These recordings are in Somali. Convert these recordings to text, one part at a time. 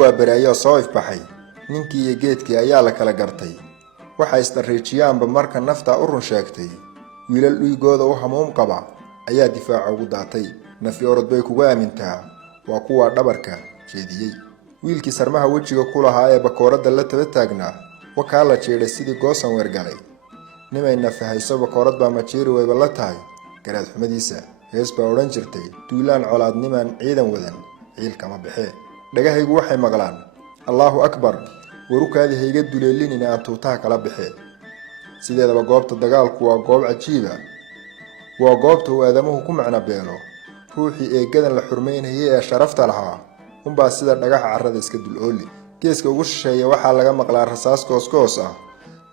waa baraayo soo ifbaxay ninkii iyo geedkii ayaa la kala gartay waxa isdariijiyaanba marka nafta u run sheegtay wiilal dhiigooda u hamuum qaba ayaa difaaca ugu daatay nafi orod bay kugu aamintaa waa kuwa dhabarka jeediyey wiilkii sarmaha wejiga ku lahaa ee bakoorada la taba taagnaa wakaa la jeeday sidii goosan weergalay nimay nafahayso bakoorad baa majiiri wayba la tahay garaad xumadiisa hees baa odhan jirtay duulaan colaadnimaan ciidan wadan ciil kama baxee dhagahaygu waxay maqlaan allaahu akbar warukaadii hayga duleelinin aan tuutaha kala baxee sideedaba goobta dagaalku waa goob cajiiba waa goobta uu aadamuhu ku macno beelo ruuxii eegadan la xurmaynayay ee sharafta lahaa unbaa sida dhagaxa carrada iska dul ooli geeska ugu shisheeya waxaa laga maqlaa rasaas goosgoos ah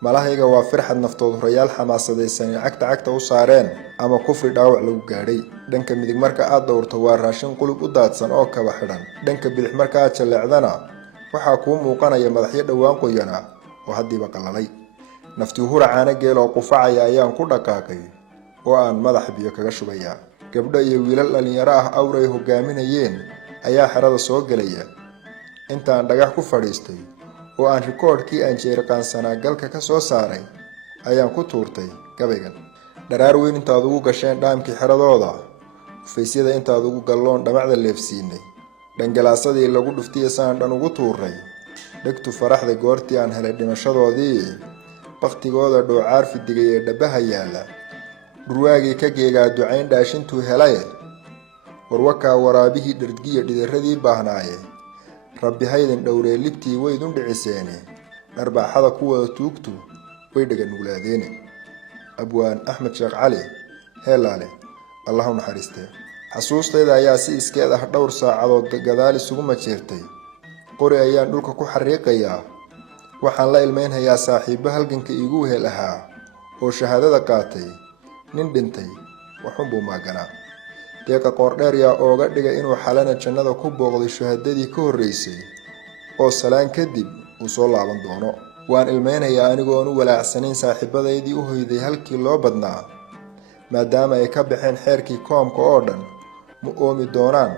malahayga waa firxad naftood hurayaal xamaasadaysanay cagta u saareen ama kufri dhaawac lagu gaadhay dhanka midig marka aad dhowrto waa raashin qulub u daadsan oo kaba xidhan dhanka bidix marka aad jaleecdana waxaa kuu muuqanaya madaxyo dhowaan qoyana oo haddiiba qallalay naftii hura caana geel oo qufacaya ayaan ku dhaqaaqay oo aan madaxa biyo kaga shubayaa gabdho iyo wiilal dhallinyaro ah awray hogaaminayeen ayaa xerada soo gelaya intaan dhagax ku fadhiistay oo aan rikoodhkii aan jeeriqaansanaa galka ka soo saaray ayaan ku tuurtay gabaygan dharaar weyn intaad ugu gasheen dhaamkii xeradooda ufaysyada intaad ugu galloon dhamacda leefsiinay dhangalaasadii lagu dhuftiya saan dhan ugu tuuray dhegtu faraxda goortii aan helay dhimashadoodii baktigooda dhoocaar fidigay ee dhabbaha yaalla dhurwaagii ka geegaa ducayn dhaashintuu helaye warwakaa waraabihii dhargiya dhidaradii baahnaaye rabbi haydin dhowree libtii waydun dhiciseene dharbaaxada kuwada tuugtu way dhaga nuglaadeene abwaan axmed sheekh cali heelaale allah u naxariistee xasuustayda ayaa si iskeed ah dhowr saacadood gadaal isugu majeertay qori ayaan dhulka ku xariiqayaa waxaan la ilmaynhayaa saaxiibbo halganka iigu wehel ahaa oo shahaadada qaatay nin dhintay waxunbuu maaganaa deeqa qoordheer yaa ooga dhigay inuu xalana jannada ku booqday shuhadadii ka horraysay oo salaan kadib uu soo laaban doono waan ilmaynhayaa anigoon u walaacsanayn saaxiibadaydii u hoyday halkii loo badnaa maadaama ay ka baxeen xeerkii koomka oo dhan ma oomi doonaan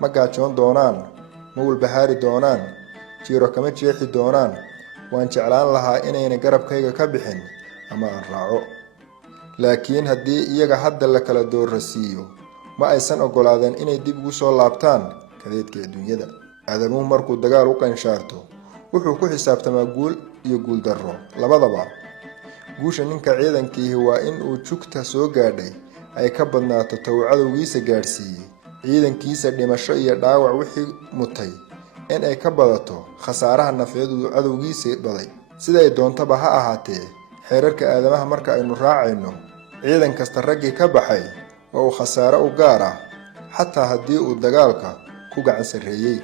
ma gaajoon doonaan ma walbahaari doonaan jiiro kama jeexi doonaan waan jeclaan lahaa inayna garabkayga ka bixin ama aan raaco laakiin haddii iyaga hadda la kala doorrasiiyo ma aysan oggolaadeen inay dib ugu soo laabtaan kadeedka adduunyada aadamuhu markuu dagaal u qanshaarto wuxuu ku xisaabtamaa guul iyo guuldarro labadaba guusha ninka ciidankiihi waa in uu jugta soo gaadhay ay ka badnaato taw cadowgiisa gaadhsiiyey ciidankiisa dhimasho iyo dhaawac wixii mutay in ay ka badato khasaaraha nafeed uu cadowgiisa baday siday doontaba ha ahaatee xeerarka aadamaha marka aynu raacayno ciidan kasta raggii ka baxay waa uu khasaare u gaar ah xataa haddii uu dagaalka ku gacan sarreeyey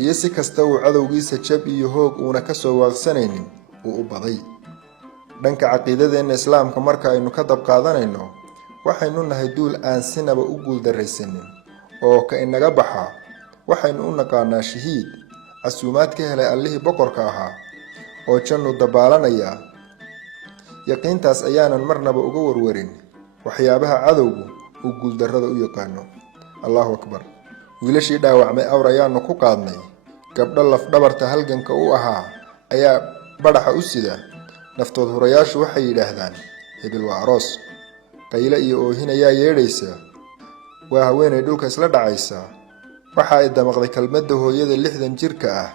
iyo si kasta uu cadowgiisa jab iyo hoog uuna ka soo waaqsanaynin uu u baday dhanka caqiidadeenna islaamka marka aynu ka dab qaadanayno waxaynu nahay duul aan sinaba u guuldarraysanin oo ka inaga baxa waxaynu u naqaanaa shahiid casuumaad ka helay allihii boqorka ahaa oo jannu dabaalanayaa yaqiintaas ayaanan marnaba uga warwarin waxyaabaha cadowgu uu guuldarrada u yaqaano allahu akbar wiilashii dhaawacmay awr ayaanu ku qaadnay gabdho lafdhabarta halganka u ahaa ayaa badhaxa u sida naftood hurayaashu waxay yidhaahdaan hebel waa aroos qayle iyo oohin ayaa yeedhaysa waa haweenay dhulka isla dhacaysa waxa ay damaqday kelmadda hooyada 60 jirka ah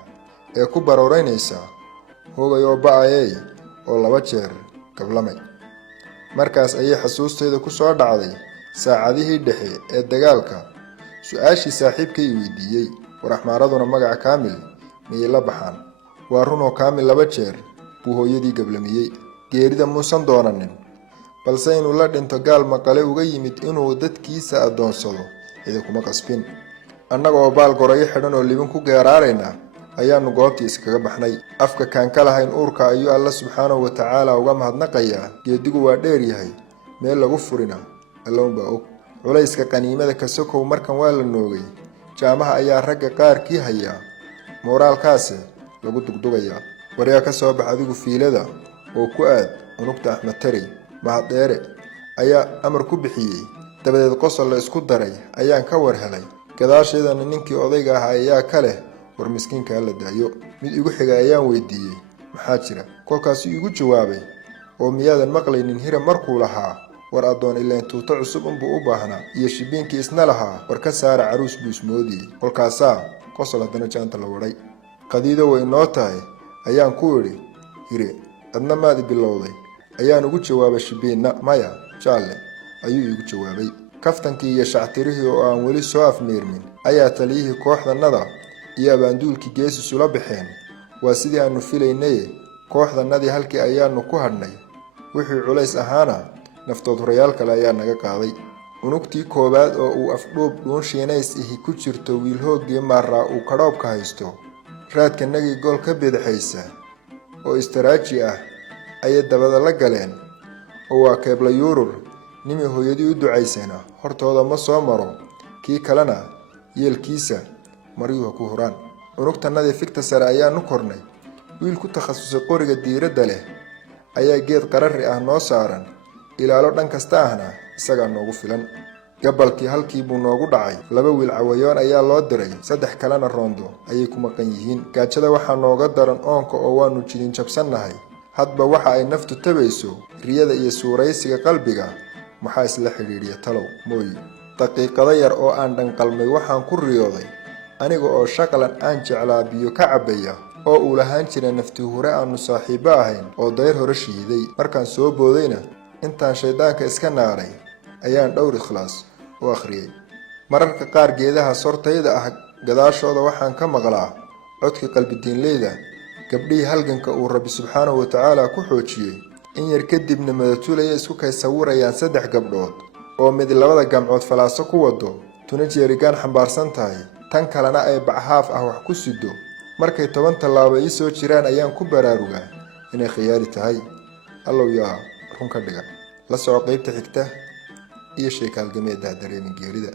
ee ku barooraynaysa hoogay oo ba'ayay oo 2 jeer gablamay markaas ayay xasuustayda ku soo dhacday saacadihii dhexe ee dagaalka su-aashii saaxiibkay weydiiyey waraxmaaraduna magaca kaamil miyay la baxaan waa runoo kaamil 2 jeer buu hooyadii gablamiyey geerida muusan doonanin balse inuu la dhinto gaal maqale uga yimid inuu dadkiisa adoonsado cidi kuma qasbin annaga oo baal gorayo xidhan oo libin ku geeraarayna ayaanu goobtii iskaga baxnay afka kaan ka lahayn uurka ayuu alla subxaanahu watacaala uga mahadnaqayaa geedigu waa dheer yahay meel lagu furina allownbaa og culayska qaniimada ka sokow markan waa la noogay jaamaha ayaa ragga qaarkii hayaa mooraalkaasi lagu dugdugayaa waryaa ka soo bax adigu fiilada oo ku aad unugta axmed tari mahaddeere ayaa amar ku bixiyey dabadeed qosol la isku daray ayaan ka war helay gadaasheedana ninkii odayga ahaa ayaa ka leh war miskiinka la daayo. Mid igu xiga ayaan weydiiyey maxaa jira. Kolkaas igu jawaabay oo miyaadan maqlaynin hira markuu lahaa war adoon ileen tuuto cusub unbuu u baahnaa iyo shibiinkii isna lahaa war ka saara caruus buu ismoodiyey. Kolkaasaa qosol haddana jaanta la waday. qadiido way noo tahay ayaan ku idhi hire adna maadi bilowday. ayaan ugu jawaabay shibiinna maya jaalle ayuu igu jawaabay. kaftankii iyo shactirihii oo aan weli soo afmeermin ayaa taliyihii kooxdanada iyo abaanduulkii gees isula baxeen. waa sidii aanu filaynay kooxdanadii halkii ayaanu ku hadhnay. wixii culays ahaana naftood horayaal kale ayaa naga qaaday. unugtii koowaad oo uu afdhuub dhuun shiinays ihi ku jirto wiil hooggii maaraa uu kadhoobka haysto raadkanagii gool ka bidixaysa oo istaraaji ah ayay dabada la galeen. oo waa keebla yuurur nimii hooyadii u ducaysana hortooda ma soo maro kii kalena yeelkiisa maryuha ku huraan. unugtanadii figta sare ayaanu kornay. wiil ku takhasusay qoriga diiradda leh ayaa geed qarari ah noo saaran. ilaalo dhan kasta ahna isagaa noogu filan. gabalkii halkii buu noogu dhacay. 2 wiil cawayoon ayaa loo diray 3 kalena roondo ayay ku maqan yihiin. gaajada waxaa nooga daran oonka oo waanu jidin jabsannahay. hadba waxa ay naftu tabayso riyada iyo suuraysiga qalbiga maxaa isla xidhiidhiya talow mooyi. daqiiqado yar oo aan dhanqalmay waxaan ku riyooday aniga oo shaqlan aan jeclaa biyo ka cabaya oo uu lahaan jiray naftii hore aanu saaxiibo ahayn oo dayr hore shiiday. markaan soo boodayna intaan shaydaanka iska naaray ayaan dhowr ikhlaas u akhriyay. mararka qaar geedaha sortayda ah gadaashooda waxaan ka maqlaa codkii qalbidiinleyda gabdhihii halganka uu rabbi subxaanahu wa tacaala ku xoojiyey. in yar kadibna madatulaya isku kay sawirayaan 3 gabdhood oo mid 2 gamcood falaaso ku wado tuna jeerigaan xambaarsan tahay tan kalena ay bachaaf ah wax ku sido. markay 10 tallaabo ii soo jiraan ayaan ku baraarugaa inay khiyaali tahay. allow yaa run ka dhiga. la soco qaybta xigta iyo sheekaalgameeda dareemin geerida.